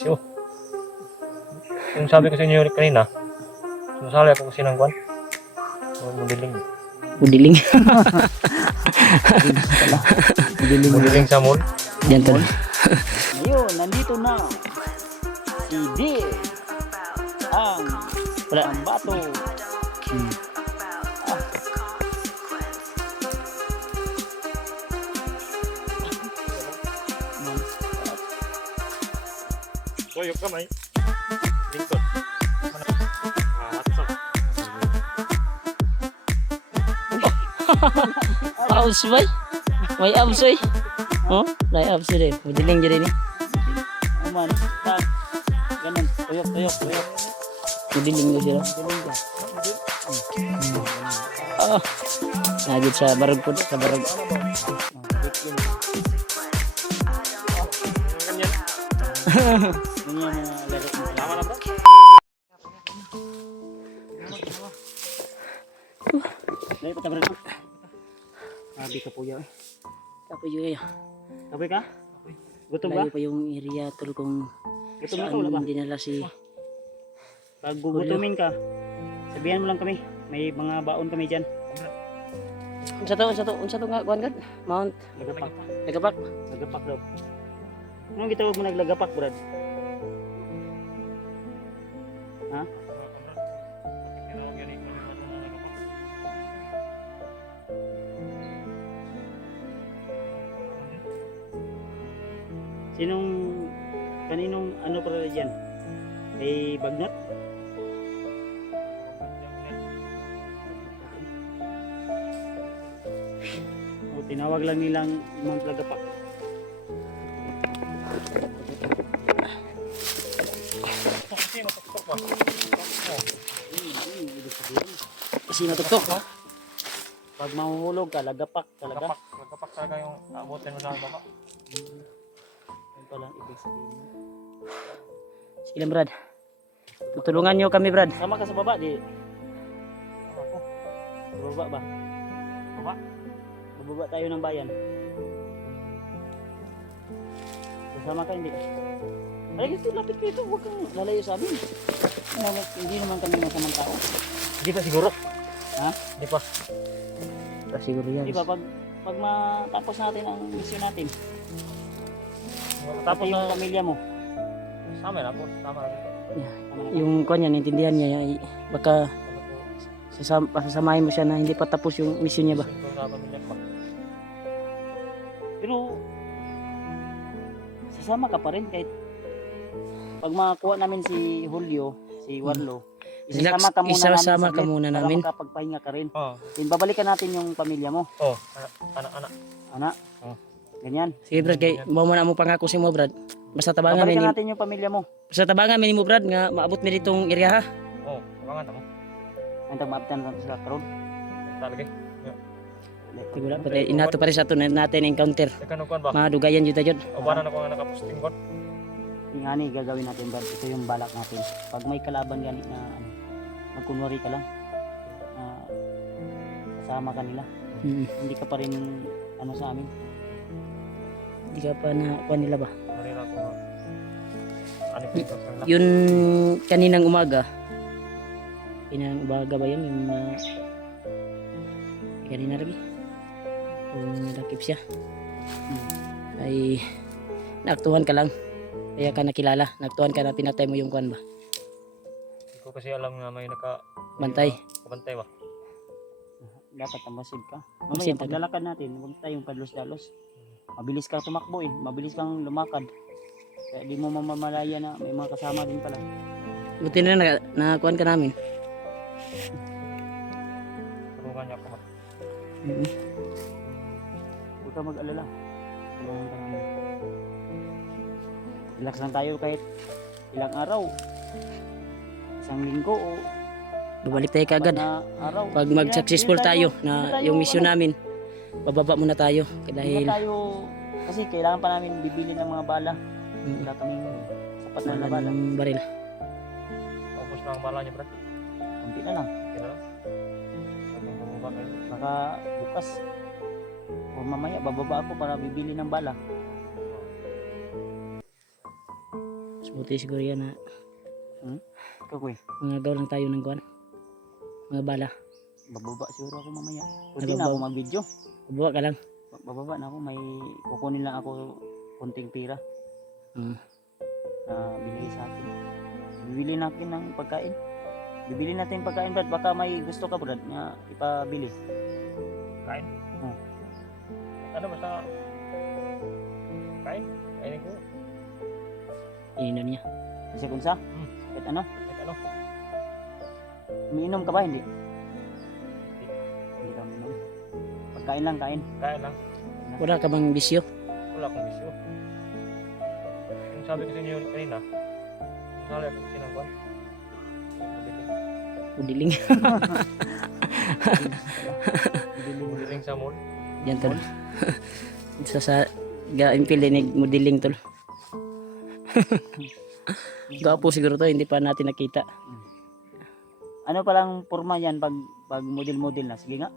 So, yung sabi ko sa inyo kanina, sumasali ako kasi ng kwan. Modeling. Udiling. Modeling sa mall. Yan tol. Ngayon, nandito na si D. Ang Wala. ang bato. Koyok kamay. Lingkod. Abs bay. May abs ay. Oh, may abs din. Udiling jadi ni. Aman. Tak. Ganun. Tuyok, tuyok, tuyok. Udiling mo sila. Galing ka. Ah. Nagit sa barog po sa barog. Ganyan. Ganyan mga laro mo. Tama na ba? Dahil pa tabaran mo. Sabi ka po yun. Kapo yun. Sabi ka? Gutom ba? Layo pa yung area tol kung Gutom na ka, wala ba? saan dinala si Pag gugutumin ka, sabihan mo lang kami. May mga baon kami dyan. unsa to nga kuan gad? Mount Lagapak. Nagapak. Lagapak daw. Anong gitawag mo naglagapak, Brad? Ha? Kaninong ano para dyan? May bagnat? O tinawag lang nilang Mount Lagapak. Kasi matuktok ha. Pag mahuhulog ka, lagapak talaga. Lagapak talaga yung abutin mo sa baba. Yan palang ibig sabihin. Sige lang, Brad. Tutulungan niyo kami, Brad. Sama ka sa baba, di? Sa baba ba? Baba? Bababa tayo ng bayan. Kasama ka, hindi? Ay, ito, lapit ka ito. Huwag kang lalayo sa amin. Hindi naman kami masamang tao. Hindi pa siguro. Ha? Hindi pa. Siguro yan. Di ba, pag matapos natin ang mission natin, Tapos tapos yung na pamilya mo, sama na po. Tama na. tama na. Yung kuan yan, intindihan niya, baka sasamahin mo siya na hindi pa tapos yung mission niya ba? Sa pamilya pa. Pero, sasama ka pa rin kahit pag makakuha namin si Julio, si Warlo, Relax, isasama ka muna namin. para makapagpahinga ka rin. Oo. Then babalikan natin yung pamilya mo. Oh, anak. Anak. Oh. Ganyan. Sige, Brad, kay mo na mo pangako si mo, Brad. Basta tabangan Babalikan mi natin yung pamilya mo. basta tabangan mi mo, Brad, nga maabot mi ditong area ha. Oh, abangan mo. Antang maabitan natin sa karon. Talaga. Siguro pati inato pa rin sa ato natin encounter. Teka no kuan ba? Mga dugayan jud jud. O ba na ako nga nakaposting kon? Yung ani gagawin natin, Brad. Ito yung balak natin. Pag may kalaban ganit na ano, magkunwari ka lang. Kasama ka nila. Hindi ka pa rin ano sa amin. Hindi ka pa na kuan nila ba? Marira ko. Ano pa ito? Yun kaninang umaga. Kaninang umaga ba yun? Yung kanina lagi. Yung nakip siya. Ay naaktuhan ka lang. Kaya ka nakilala. Naaktuhan ka na pinatay mo yung kuan ba? Hindi ko kasi alam nga may Bantay. Kabantay ba? Dapat masid ka. Masid Mamaya ka. paglalakad natin, huwag tayong padlos-dalos. Mabilis kang tumakbo eh. Mabilis kang lumakad. Kaya di mo mamamalaya na may mga kasama din pala. Buti na nakakuan ka namin. Tulungan niya ako ba? Huwag ka mag-alala. Tulungan ka namin. Relax lang tayo kahit ilang araw. Isang linggo o Babalik tayo kagad. na araw. Pag mag-successful tayo na yung mission namin, bababa muna tayo. Hindi Dahil na tayo, kasi kailangan pa namin bibili ng mga bala. Wala kaming sapat na bala. ng baril. Tapos na ang bala niya, bro. Kunti na lang. Kaya lang. Hanggang bumaba kayo. Baka bukas o mamaya bababa ako para bibili ng bala. Buti siguro yan na Ikaw kuy, mga lang tayo ng kuan. Mga bala. bababa siguro ako mamaya. Pwede na Nagbabaw. ako mag-video. Buwa ka lang. Bababa na ako, may kukunin lang ako konting pira Mm. na binili sa akin. Bibili natin ng pagkain. Bibili natin pagkain, Brad. Baka may gusto ka, Brad, na ipabili. Kain. Oh. Ano basta kain? Kainin ko. Ininom niya. Kasi kung sa, Hmm. kahit ano, Kahit ano. umiinom ka ba? Hindi. Hindi ka umiinom. Pagkain lang, kain. Kain lang. Wala ka bang bisyo? Wala akong bisyo. Yung sabi ko sa inyo kanina, sali ako kasi ng kwan. Udiling. Mudiling sa mall. Yan tol. sa impilinig modeling tol. Gapo siguro to, hindi pa natin nakita. Ano palang forma yan pag model-model na? Sige nga.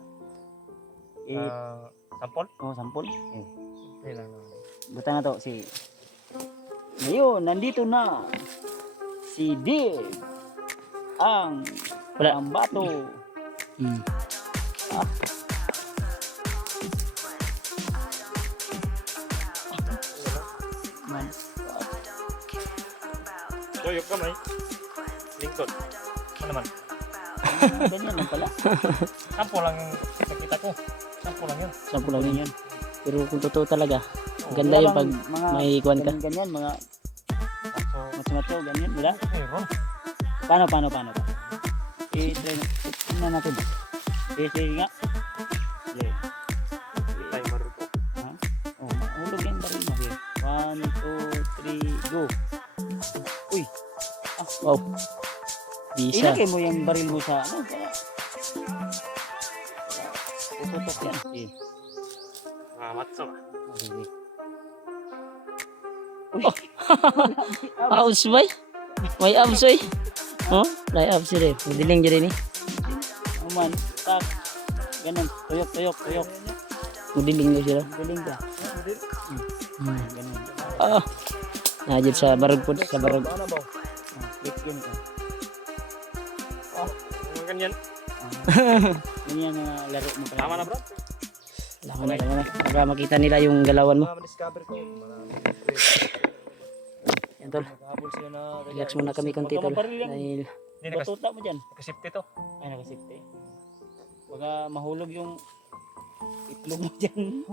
Sampol? Sampol. Okay lang naman. Buta na to si ngayon nandito na si Dave ang Wala. bato. Hmm. Man. Doyok kamay. Lingkod. Ano naman? Ganyan lang pala. Sampo lang yung nakita ko. Sampo lang yun. Sampo lang yun. Ganyan. Pero kung totoo talaga, Oo. ganda Wala yun pag bang mga may kuwan ka. ganyan, mga So, matso-matso, ganyan, wala? meron. Paano? I-try na. Tingnan natin. Sige nga. Sige. Timer ko. Ha? Oh, mahulog yung baril mo. Sige. 1, 2, 3, go. Uy, Wow. Bisa. ilagay mo yung baril mo sa ano. Tututok yan. Sige. Matso ka. Sige. Uy. Abs bay. May abs bay. Oh, may abs rin. Modeling dyan eh. Oh man, tak. Ganun. Tuyok. Modeling nyo sila. Galing ka. Hmm. Ganun. Ah. Najib sa barog po. Sa barog. Ano ba? Click yun. Ganyan. Ganyan na laro mo pala. Tama na bro. Tama na. Para makita nila yung galawan mo. Ma-discover ko. Marami. Yan tol. Nakahabol sila na. Relax muna kami konti tol. Dahil Hindi Batuta mo dyan. nakasipte to. Ay, nakasipte. Baka mahulog yung itlog mo dyan.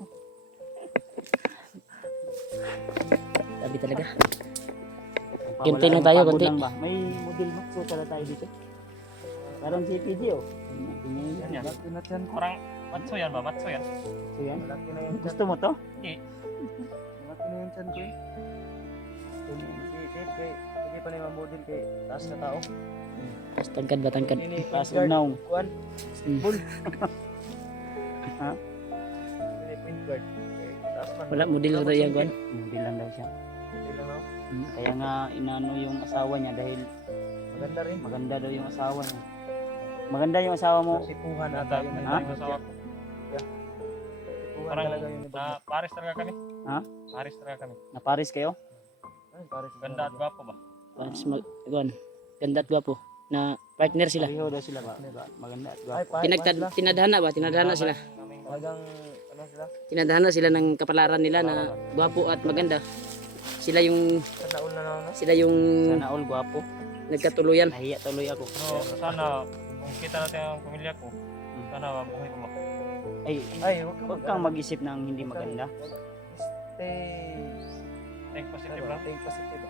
sabi talaga. Pawala Konti lang ang tayo, pagod konti. lang ba? May model box po pala tayo dito. Parang CPG oh. Yan yan. Parang matso yan ba? Matso yan. So yan. Malaki na yan. Gusto mo to? Hindi. Malaki na yan chan ko eh. Hindi pa na yung model kay taas na tao. Tapos tangkad ba tangkad? Taas unaw. Kuan. Hmm. Ha? Ini point guard. Taas man. Wala model ko to yan kuan. Model lang daw siya. Hindi lang ako. Kaya nga inano yung asawa niya dahil Maganda rin. maganda daw yung asawa niya. Maganda yung asawa mo. Sipuhan ata yung Ha? asawa ko. Sipuhan Parang talaga yun. na Paris talaga kami. Ha? Paris talaga kami. Na Paris kayo? Ay, Paris. Ganda at gwapo ba? Tapos kuan. Ganda at gwapo. Na partner sila. Pareho daw sila ba? Maganda at gwapo. Tinadhana ba? Tinadhana sila. Talagang ano sila? Tinadhana sila ng kapalaran nila na gwapo at maganda. Sila yung Naul na lang. sila yung Sana all gwapo. nagkatuluyan. Nahiya tuloy ako. Pero sana kung kita natin ang pamilya ko, sana mabuhay ko ba? Ay, huwag kang mag-isip ng hindi maganda. Think positive lang. Think positive.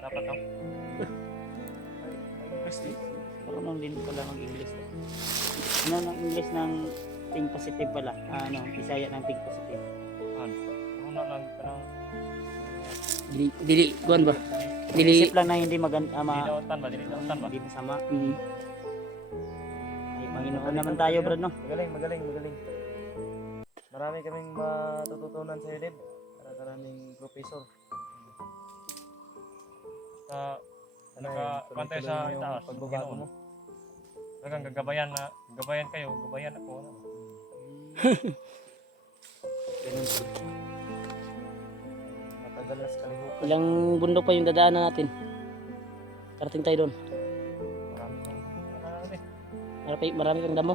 Dapat lang. Marunong din pala mag-English. Ano ng English ng think positive pala? Ano, Bisaya ng think positive. Una lang parang Dili kuan ba? Dili Isip lang na hindi maganda, dinautan ba? Dinautan ba? hindi masama. mm, Ay, Panginoon naman tayo, bro, no? Magaling. Marami kaming matututunan sa iyo, Deb. Maraming professor. Sa nakapantay sa itaas. Pagbabago mo. Talagang gagabayan kayo, gagabayan ako. Ano? Ganun. madalas kalihukan. Ilang bundok pa yung dadaanan natin. Karating tayo doon. Marami kang damo.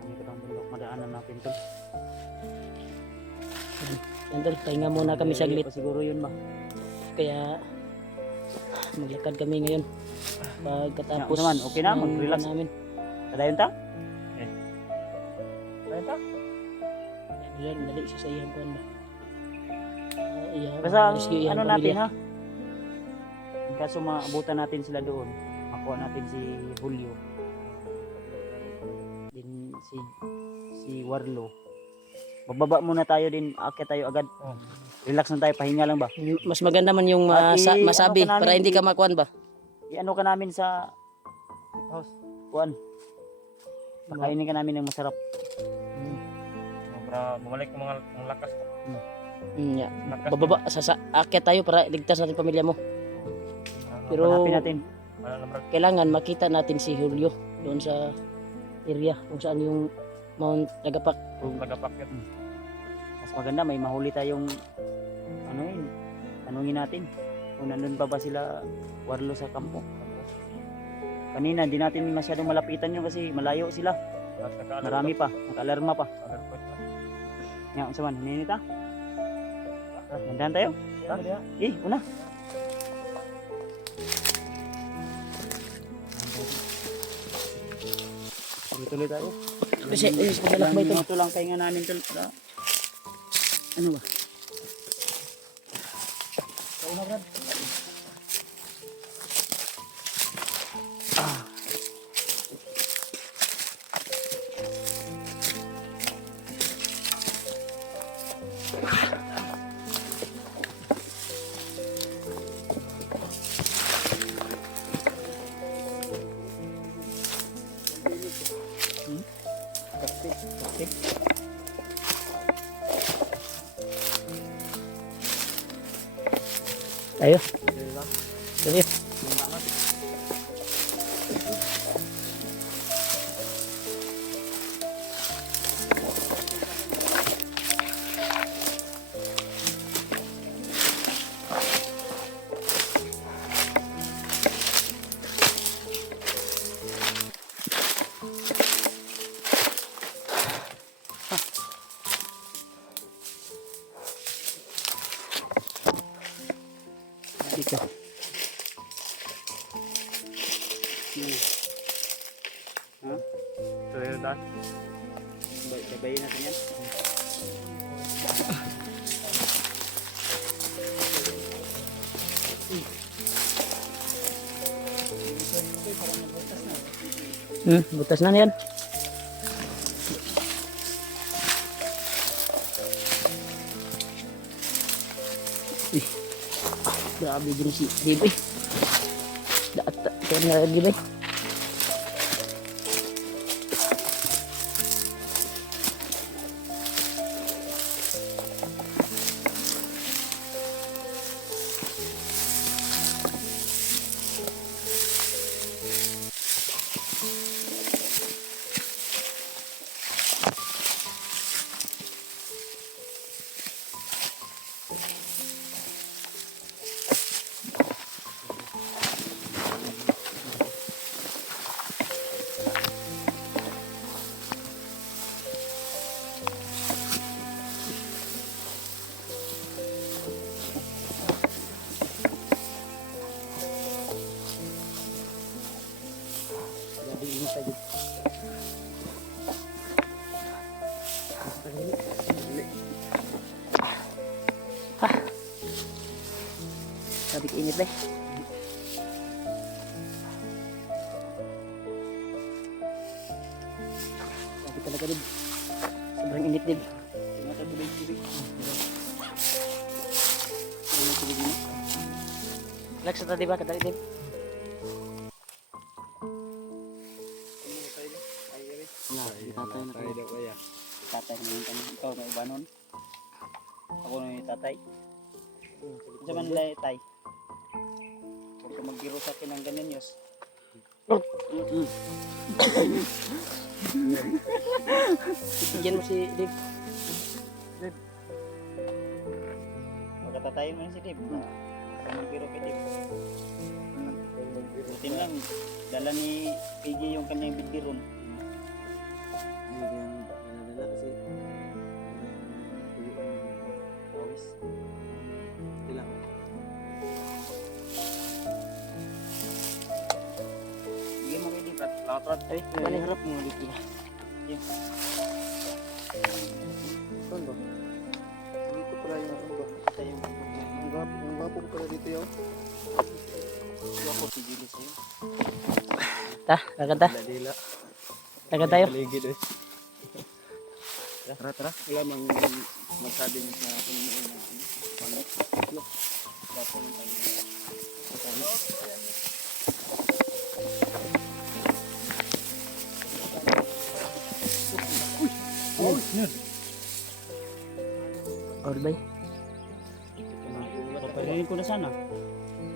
Marami ka ng bundok madaanan natin tol. Yan tol, pahinga muna kami saglit. Pa siguro yun ba? Kaya maglakad kami ngayon. Pagkatapos Ya, naman, okay na, ng mag-relax. namin. Kadayon ta? Ayun ta? Yan, dali siya sa iyang kuwan ba. Basta rescue iyang ano natin pamilya. ha? In kaso maabutan natin sila doon, makuha natin si Julio. Din si Warlo. Bababa muna tayo din, akyat tayo agad. Relax na tayo, pahinga lang ba? Mas maganda man yung At masabi ano ka namin, para hindi ka makuan ba. I-ano ka namin sa House. kuan. Pakainin ka namin ng masarap. Para bumalik ang mga lakas. Yeah. Lakas. Bababa, akyat tayo para ligtas natin pamilya mo. Pero Hanapin natin. kailangan makita natin si Julio doon sa area kung saan yung Mount Lagapak. Nagapakyat. Mas maganda, may mahuli tayong ano yun, tanungin natin kung nandun pa ba sila Warlo sa kampo. Kanina, di natin masyadong malapitan yun kasi malayo sila. Marami pa, naka-alarma pa. Nga, unsa man, hininita? Nandahan tayo? Una. Tuloy-tuloy tayo. Kasi paglalakbay ito. Ito lang pahinga namin tol. Ano ba? Kauna Brad. Tayo. Sige. Dito. So yun daan. Sabayin natin yan. Butas na yan. Grabe din si Dibay. Data, ito na Dibay. Sabi ka init ba? Sabi talaga din. Sobrang init din. Relax na diba? Kadali din. Tatay na tayo. Tatay na yung tanong. Ikaw may iba nun? Ako na yung tatay. Sa man nila tay. Huwag ka magbiro sa akin ng ganyan yos. Bigyan mo si Dave. Patayin mo na si Dave. Sa magbiro kay Dave. Buti lang, dala ni PJ yung kanyang bidiron. Hindi yan dinadala kasi pawis. Ilang. Bigyan mo kay Dave, Rat. Lakot, Rat. Ay, balik harap mo dito. Saan ba? Dito pala yung ano ba? Ito yung Ang gwapo ko pala dito yun. ako si Julie sa'yo. Ta, kagata. Dila. Taga tayo. Paligid eh. Tara, tara. Wala mang magsabi niya sa Panginoon na pangit. Dapat yung tayo. Orbay. Papagayin ko na sana.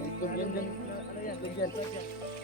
Ito, yan, yan. Ano yan? Yan, yan.